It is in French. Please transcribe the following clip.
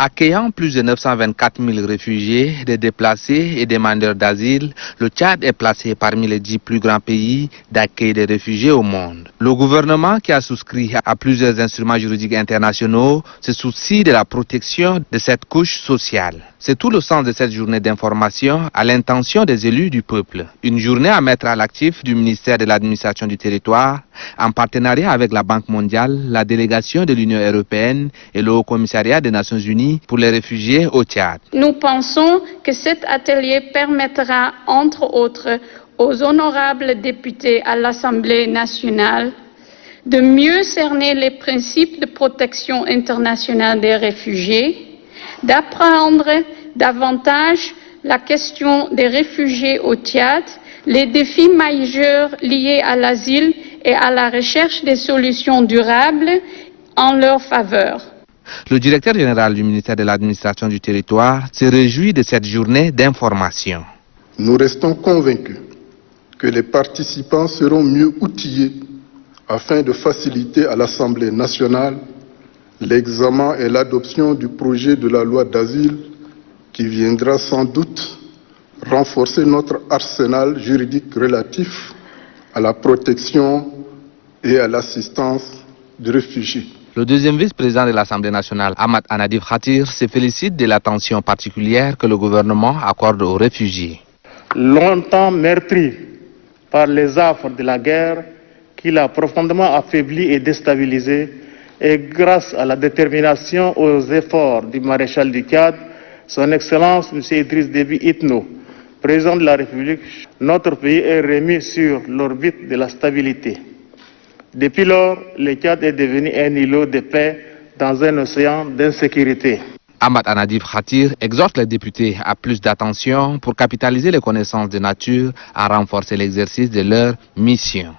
Accueillant plus de 924 000 réfugiés, des déplacés et demandeurs d'asile, le Tchad est placé parmi les 10 plus grands pays d'accueil des réfugiés au monde. Le gouvernement, qui a souscrit à plusieurs instruments juridiques internationaux, se soucie de la protection de cette couche sociale. C'est tout le sens de cette journée d'information à l'intention des élus du peuple. Une journée à mettre à l'actif du ministère de l'administration du territoire, en partenariat avec la Banque mondiale, la délégation de l'Union européenne et le Haut-Commissariat des Nations unies pour les réfugiés au Tchad. Nous pensons que cet atelier permettra, entre autres, aux honorables députés à l'Assemblée nationale de mieux cerner les principes de protection internationale des réfugiés, d'apprendre davantage la question des réfugiés au Tchad, les défis majeurs liés à l'asile et à la recherche des solutions durables en leur faveur. Le directeur général du ministère de l'administration du territoire se réjouit de cette journée d'information. Nous restons convaincus que les participants seront mieux outillés afin de faciliter à l'Assemblée nationale l'examen et l'adoption du projet de la loi d'asile qui viendra sans doute renforcer notre arsenal juridique relatif à la protection et à l'assistance des réfugiés. Le deuxième vice-président de l'Assemblée nationale, Ahmad Anadif Khatir, se félicite de l'attention particulière que le gouvernement accorde aux réfugiés. Longtemps meurtri par les affres de la guerre qui l'a profondément affaibli et déstabilisé, et grâce à la détermination aux efforts du maréchal du Tchad, son Excellence M. Idriss Déby Itno, président de la République, notre pays est remis sur l'orbite de la stabilité. Depuis lors, le Tchad est devenu un îlot de paix dans un océan d'insécurité. Ahmad Anadif Khatir exhorte les députés à plus d'attention pour capitaliser les connaissances de nature, à renforcer l'exercice de leur mission.